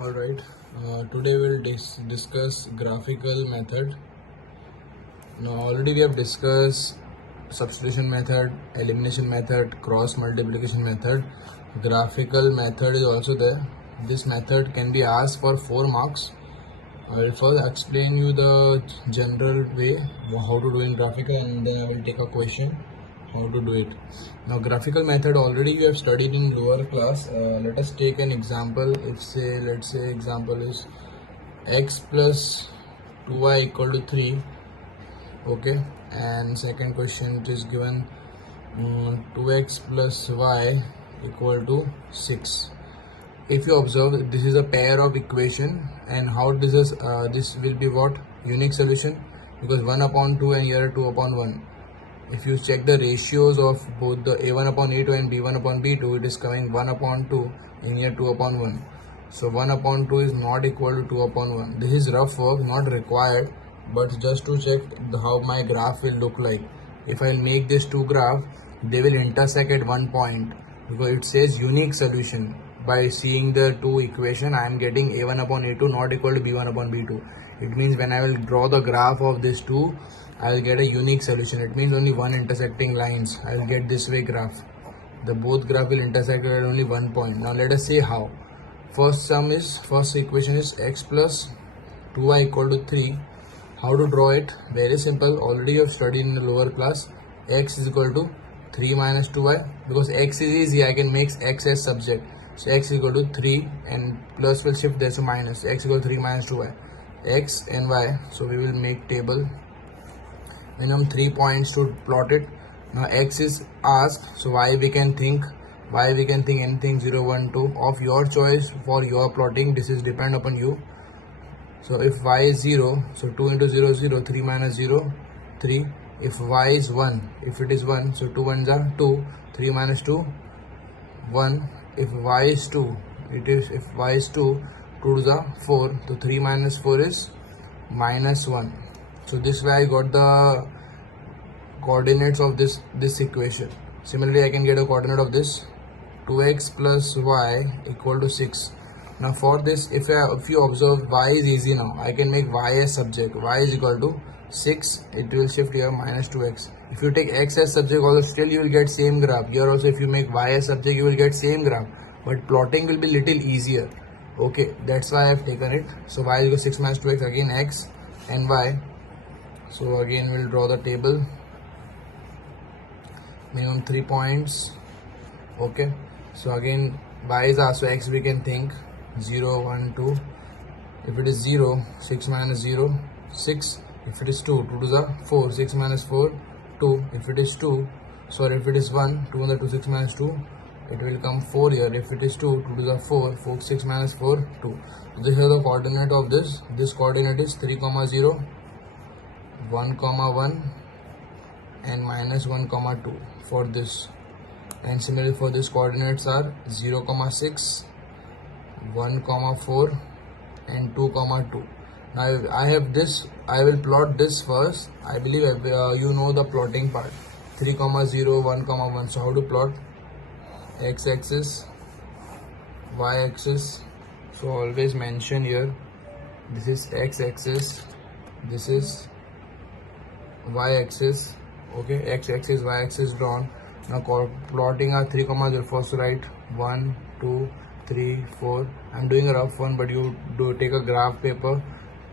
Alright, today we'll discuss graphical method. Now already we have discussed substitution method, elimination method, cross multiplication method. Graphical method is also there. This method can be asked for 4 marks. I will first explain you the general way how to do in graphical, and then I will take a question how to do it. Now graphical method already you have studied in lower class. Let us take an example. Let's say example is x plus 2y equal to 3. Okay, and second question it is given 2x plus y equal to 6. If you observe, this is a pair of equation, and how this will be what unique solution, because 1 upon 2 and here 2 upon 1. If you check the ratios of both the a1 upon a2 and b1 upon b2, it is coming 1 upon 2 and here 2 upon 1. So 1 upon 2 is not equal to 2 upon 1. This is rough work, not required, but just to check how my graph will look like. If I make this two graph, they will intersect at one point, because it says unique solution. By seeing the two equation, I am getting a1 upon a2 not equal to b1 upon b2. It means when I will draw the graph of these two, I will get a unique solution. It means only one intersecting lines. I will get this way graph. The both graph will intersect at only one point. Now let us see how. First equation is x plus 2y equal to 3. How to draw it? Very simple. Already you have studied in the lower class. X is equal to 3 minus 2y. Because x is easy, I can make x as subject. So x is equal to 3 and plus will shift there, so minus. X is equal to 3 minus 2y. X and y. So we will make table. Minimum 3 points to plot it. Now x is asked, so y we can think anything 0, 1, 2 of your choice for your plotting. This is depend upon you. So if y is 0, so 2 into 0 is 0, 3 minus 0, 3. If y is 1, if it is 1, so 2 ones are 2, 3 minus 2, 1. If y is 2, if y is 2, 2 is 4, so 3 minus 4 is minus 1. So this way I got the coordinates of this equation. Similarly, I can get a coordinate of this 2x plus y equal to 6. Now for this, if you observe, y is easy now. I can make y as subject. Y is equal to 6. It will shift here minus 2x. If you take x as subject, also still you will get same graph. Here also if you make y as subject, you will get same graph. But plotting will be little easier. Okay, that's why I have taken it. So y is equal to 6 minus 2x, again x and y. So again we'll draw the table. Minimum 3 points. Okay, so again y is also x, we can think 0, 1, 2. If it is 0, 6 minus 0, 6. If it is 2, 2 to the 4, 6 minus 4, 2. If it is 1, 2 on the 2, 6 minus 2, it will come 4 here. If it is 2, 2 to the 4, 6 minus 4, 2. This is the coordinate of this. This coordinate is 3, 0, 1, 1 and minus 1, 2 for this. And similarly for this coordinates are 0, 6, 1, 4 and 2, 2. Now I have this, I will plot this first. I believe you know the plotting part. 3, 0, 1, 1. So how to plot? X-axis, Y-axis. So always mention here, this is X-axis, this is Y-axis. Okay, X-axis, Y-axis drawn. Now plotting are 3, 0. First write 1, 2, 3, 4. I'm doing a rough one, but you do take a graph paper,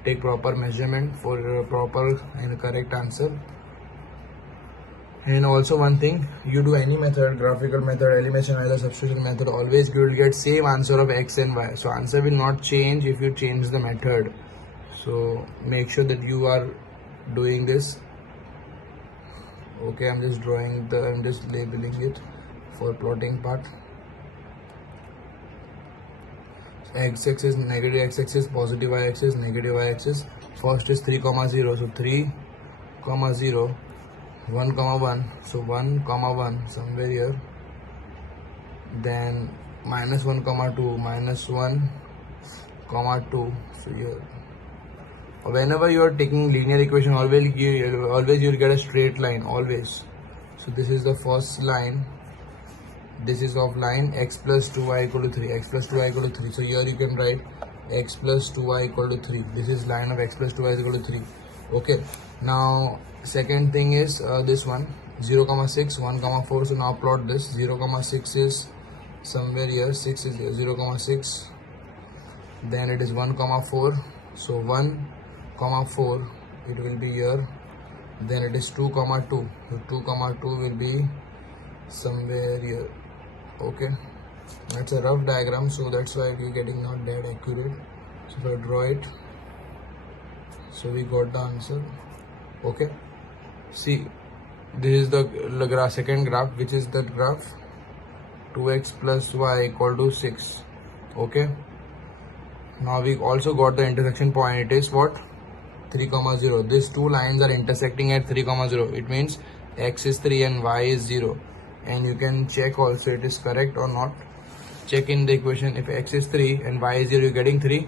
take proper measurement for proper and correct answer. And also one thing, you do any method, graphical method, elimination method, substitution method, always you will get same answer of x and y. So answer will not change if you change the method. So make sure that you are doing this. Okay, I'm just labeling it for plotting part. X-axis, negative x-axis, positive y-axis, negative y-axis. First is 3, 0. So 3, 0, 1, 1. So 1, 1 somewhere here. Then minus 1, 2, minus 1, 2. So here. Whenever you are taking linear equation, always you will get a straight line, always. So this is the first line. This is of line x plus 2y equal to 3. X plus 2y equal to 3. So here you can write x plus 2y equal to 3. This is line of x plus 2y is equal to 3. Okay, now second thing is this one 0 comma 6 1 comma 4. So now plot this. 0 comma 6 is somewhere here, 6 is here, 0 comma 6, then it is 1 comma 4. So 1 comma 4 it will be here, then it is 2 comma 2. So 2 comma 2 will be somewhere here. Okay, that's a rough diagram, so that's why we're getting not that accurate. So if I draw it, so we got the answer. Okay, see, this is the second graph, which is the graph 2x plus y equal to 6. Okay, now we also got the intersection point. It is what? 3 comma 0. These two lines are intersecting at 3 comma 0. It means x is 3 and y is 0. And you can check also it is correct or not. Check in the equation. If x is 3 and y is 0, you're getting 3.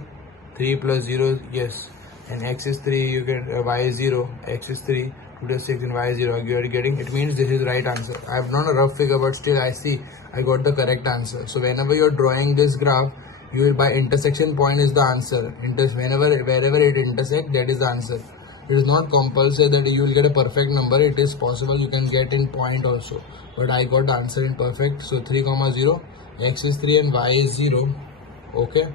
3 plus 0, yes. And x is 3, you get y is 0. X is 3, 2 plus 6 and y is 0. You are getting, it means this is the right answer. I have not a rough figure, but still I see I got the correct answer. So whenever you're drawing this graph, you will by intersection point is the answer. Wherever it intersects, that is the answer. It is not compulsory that you will get a perfect number. It is possible you can get in point also, but I got the answer in perfect. So 3 comma 0, x is 3 and y is 0. Okay,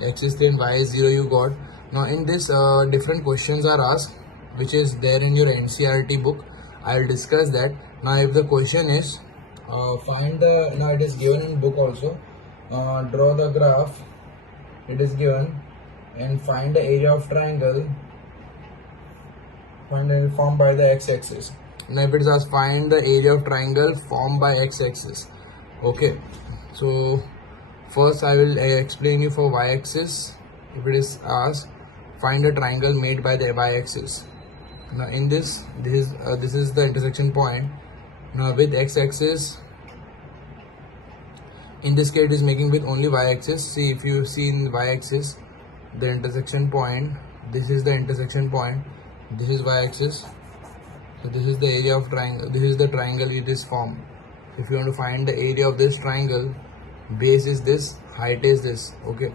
x is 3 and y is 0 you got. Now in this different questions are asked, which is there in your NCERT book. I will discuss that. Now if the question is find the, now it is given in book also, draw the graph, it is given, and find the area of triangle formed by the x-axis. Now if it is asked find the area of triangle formed by x-axis. Okay, so first I will explain you for y-axis. If it is asked find a triangle made by the y-axis. Now in this is the intersection point. Now with x-axis, in this case it is making with only y-axis. See, if you see in y-axis the intersection point, this is the intersection point, this is y-axis. So this is the area of triangle, this is the triangle it is formed. If you want to find the area of this triangle, base is this, height is this. Okay,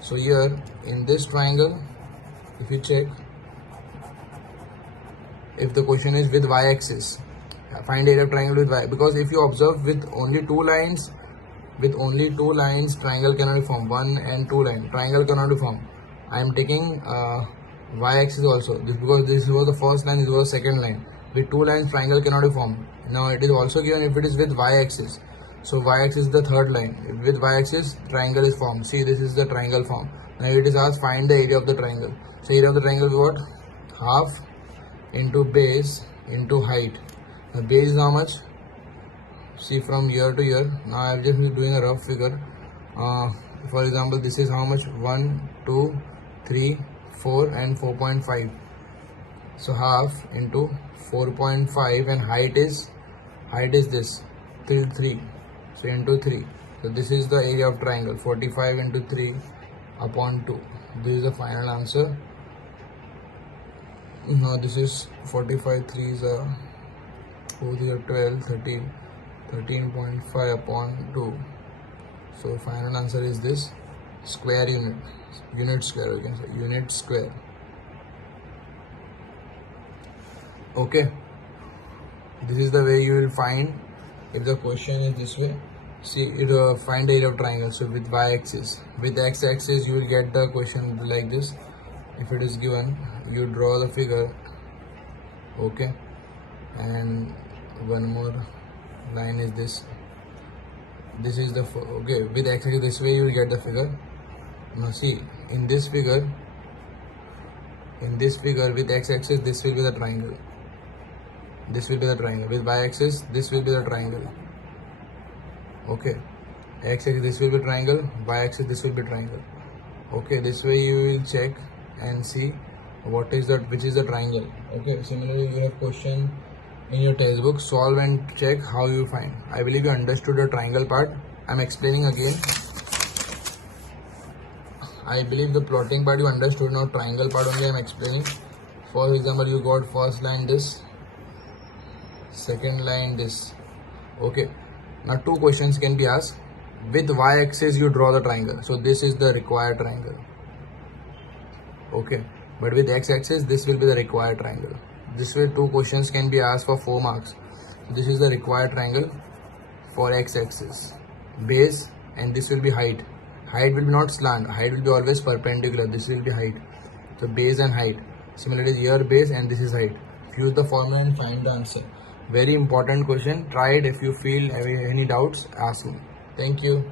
so here in this triangle, if you check, if the question is with y-axis, find area of triangle with y, because if you observe with only two lines, triangle cannot be formed. 1 and 2 line, triangle cannot be formed. I am taking y-axis also, because this was the first line, this was the second line. With 2 lines, triangle cannot be formed. Now it is also given if it is with y-axis. So y-axis is the third line. With y-axis, triangle is formed. See, this is the triangle form. Now it is asked find the area of the triangle. So area of the triangle is what? Half into base into height. The base is how much? See, from year to year. Now I am just doing a rough figure. For example, this is how much? 1, 2, 3, 4 and 4.5. So half into 4.5, and height is this till 3. So into 3. So this is the area of triangle. 45 into 3 upon 2. This is the final answer. Now this is 45, 3 is 4 is 12, 13, 13.5 upon 2. So final answer is this, square unit square, we can say unit square. Okay, this is the way you will find if the question is this way. See, find the area of triangle. So with y-axis, with x-axis you will get the question like this. If it is given, you draw the figure. Okay, and one more line is this. This is the, okay, with x-axis this way you will get the figure. Now see, in this figure with x-axis this will be the triangle. This will be the triangle. With y-axis this will be the triangle. Okay, x-axis this will be triangle, y-axis this will be triangle. Okay, this way you will check and see what is that, which is the triangle. Okay, similarly you have question in your textbook, solve and check how you find. I believe you understood the triangle part. I am explaining again. I believe the plotting part you understood. Now triangle part only I am explaining. For example, you got first line this, second line this. Okay, now two questions can be asked. With y-axis you draw the triangle. So this is the required triangle. Okay, but with x-axis this will be the required triangle. This way 2 questions can be asked for 4 marks. This is the required triangle for x-axis, base, and this will be height. Height will be not slant, height will be always perpendicular. This will be height. So base and height. Similarly here base and this is height. Use the formula and find the answer. Very important question. Try it. If you feel any doubts, ask me. Thank you.